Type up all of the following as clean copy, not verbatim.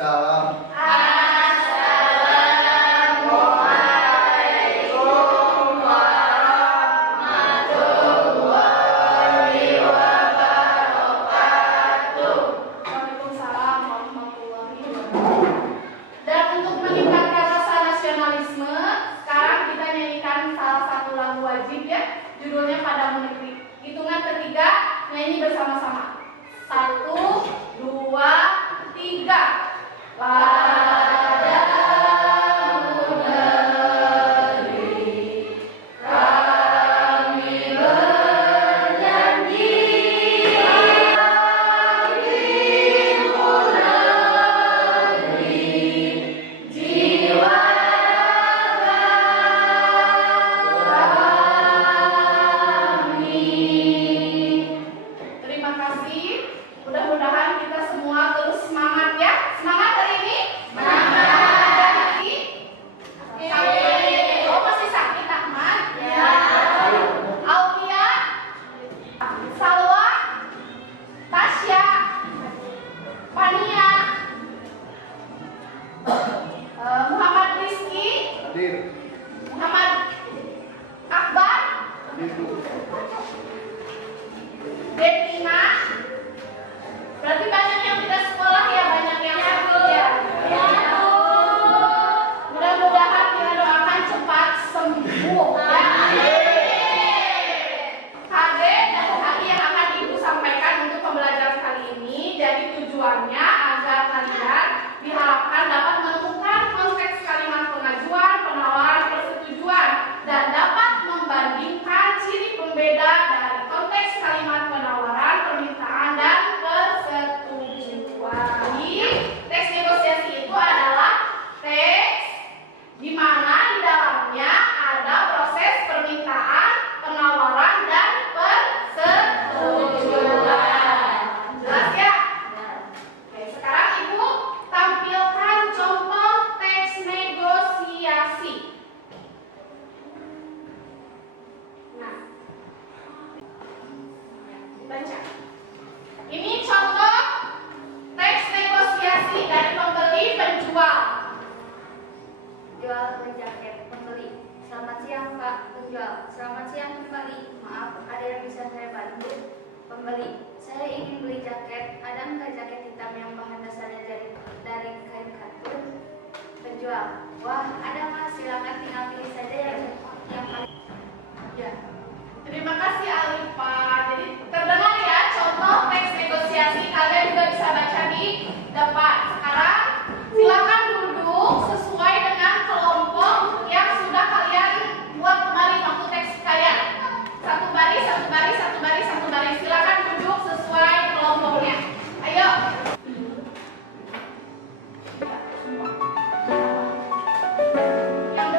salam. Assalamualaikum warahmatullahi wabarakatuh. Waalaikumsalam warahmatullahi wabarakatuh. Dan untuk meningkatkan rasa nasionalisme, sekarang kita nyanyikan salah satu lagu wajib ya, judulnya Padamu Negeri. Hitungan ketiga, nyanyi bersama-sama. 1, 2, 3. Padamu negeri, kami berjanji. Bagimu negeri, jiwa kami. Terima kasih. Mudah-mudahan kita semua terus semangat ya. Semangat hari ini? Semangat. Sakit? Oh, masih sakit Ahmad? Ya. Aulia? Salwa? Tasya? Fania? Muhammad Rizky? Hadir. Muhammad Akbar? Hadir Bu. Detina? Berarti banyak yang tidak sekolah ya, banyak yang sakit ya. Mudah-mudahan kita doakan cepat sembuh ya. KD dan HI yang akan Ibu sampaikan untuk pembelajaran kali ini. Jadi tujuannya agar kalian diharapkan dapat menemukan konteks kalimat pengajuan, penawaran, persetujuan, dan dapat membandingkan ciri pembeda dari konteks kalimat penawaran, permintaan, dan persetujuan. Jadi, teks negosiasi itu adalah teks di mana di dalamnya ada proses permintaan, penawaran, dan persetujuan. Jelas ya? Oke, sekarang Ibu tampilkan contoh teks negosiasi. Nah, baca. Ini contoh teks negosiasi dari pembeli penjual. Jual beli jaket pembeli. Selamat siang Pak penjual. Selamat siang kembali. Maaf, ada yang bisa saya bantu? Pembeli, saya ingin beli jaket. Ada nggak jaket hitam yang bahan dasarnya dari kain katun? Penjual, wah ada Mas. Silakan tinggal pilih saja yang paling. Ya. Terima kasih Alifa. Jadi terdengar ya contoh teks negosiasi. Kalian juga bisa baca di depan. Sekarang silakan duduk sesuai dengan kelompok yang sudah kalian buat kemarin waktu teks kalian. Satu baris, satu baris, satu baris, satu baris. Silakan duduk sesuai kelompoknya. Ayo. Yang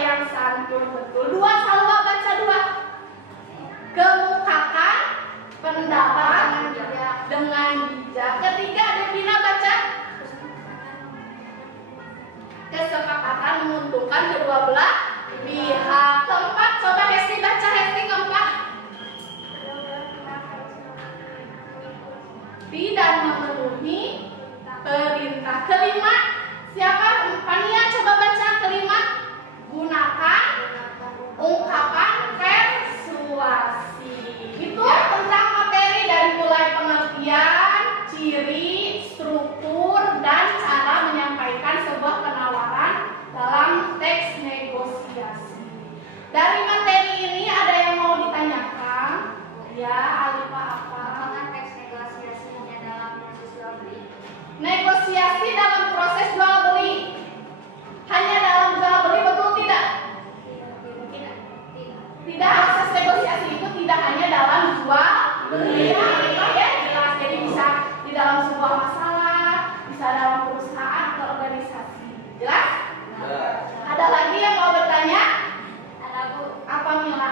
yang santun, betul. Dua, Salwa baca dua. Kemukakan pendapat dengan bijak. Ketiga, Devina baca. Kesepakatan menguntungkan kedua belah pihak. Keempat, coba Hesti baca. Hesti keempat. Tidak memenuhi perintah. Kelima, siapa? Pania coba baca kelima. Gunakan ungkapan persuasi. Itu tentang materi dari mulai pengertian, ciri, struktur, dan cara menyampaikan sebuah penawaran dalam teks negosiasi. Dari materi ini ada yang mau ditanyakan? Ya, Alifa apa? Apakah teks negosiasi hanya dalam proses jual beli? Negosiasi dalam proses jual beli. Hanya dalam jual beli, betul tidak? Tidak. Tidak, proses negosiasi itu tidak hanya dalam jual beli. Ya, jelas. Jadi bisa di dalam sebuah masalah, bisa dalam perusahaan atau organisasi. Jelas? Ada lagi yang mau bertanya? Ada Bu. Apa Mila?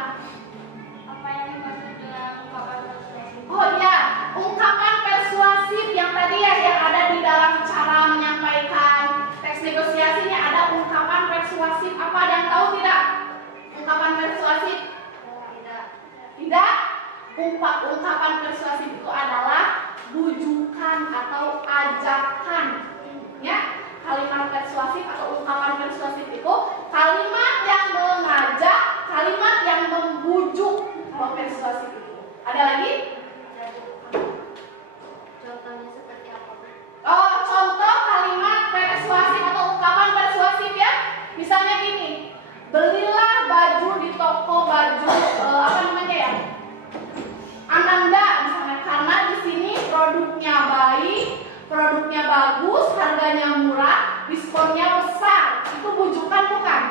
Apa yang dimaksud dengan ungkapan persuasi? Oh ya, ungkapan persuasif yang tadi ya yang ada di dalam cara menyampaikan teks negosiasinya ada ungkapan persuasif. Apa ada yang tahu tidak? Ungkapan persuasif? Tidak. Tidak. Ungkapan persuasif itu adalah bujukan atau ajakan. Ya, kalimat persuasif atau ungkapan persuasif itu kalimat yang mengajak, kalimat yang membujuk. Kalau persuasif itu. Ada lagi? Contohnya seperti apa, Bu? Oh, contoh kalimat persuasif atau ungkapan persuasif ya. Misalnya gini, belilah baju di toko baju apa namanya ya? Ananda misalnya, karena di sini produknya baik, produknya bagus, harganya murah, diskonnya besar. Itu bujukan bukan?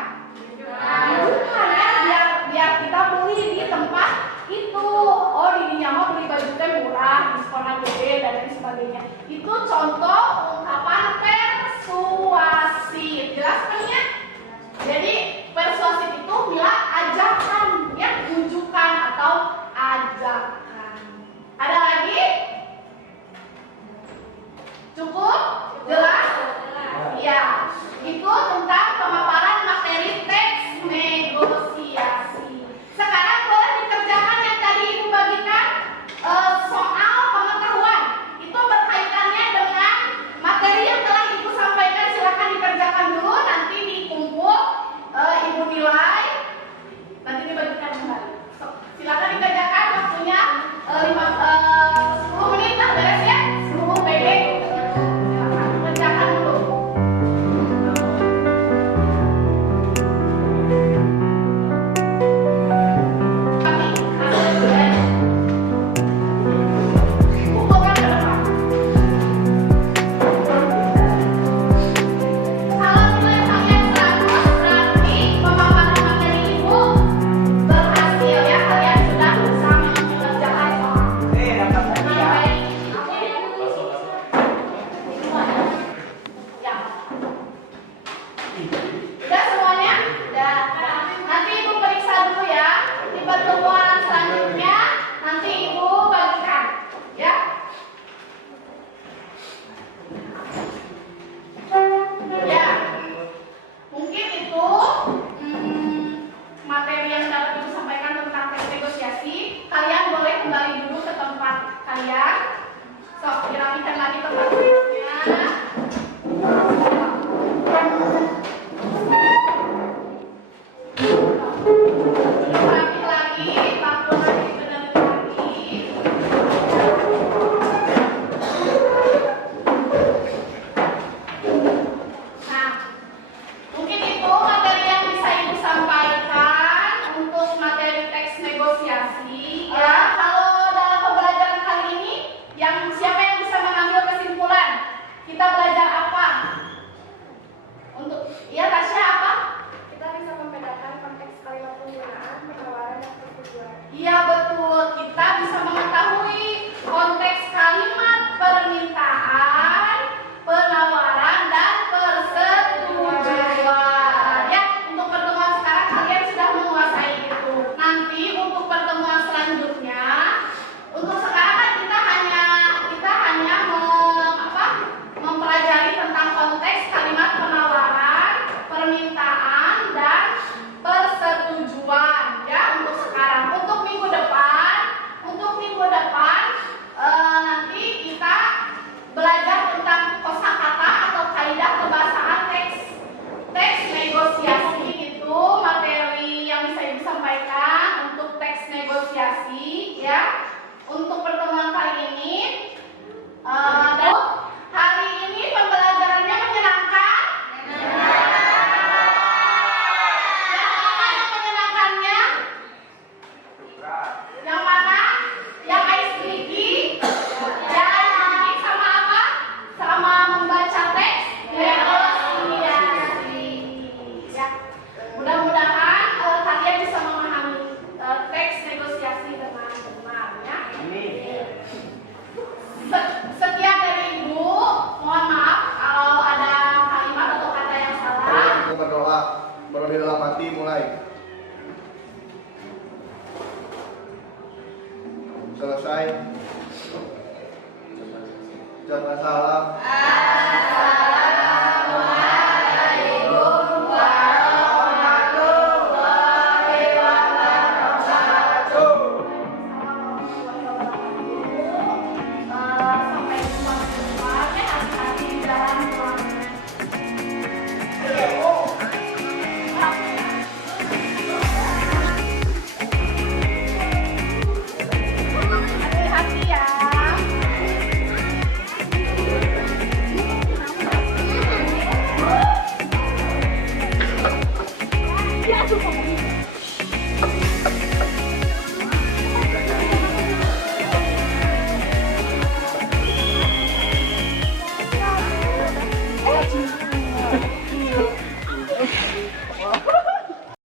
Bukan ya, biar kita beli di tempat itu. Oh, dirinya mau beli baju teh murah, diskonnya gede dan lain sebagainya. Itu contoh ungkapan persuasif. Jelas kan ya? Jadi persuasif itu bila ajakan, ya, bujukan atau ajakan. Ada lagi? Cukup? Jelas? Ya, itu tentang pemaparan materi ya. Untuk pertemuan kali ini, dan hari ini pembelajarannya menyenangkan. Yang mana yang menyenangkannya? Yang mana? Yang ice tricky? Dan sama apa? Sama membaca teks negosiasi. Ya. Mudah-mudahan kalian bisa memahami teks negosiasi dengan benar ya. Sekian dari Ibu. Mohon maaf kalau ada kalimat atau kata yang salah. Kita berdoa di dalam hati mulai. Selesai. Jangan salah.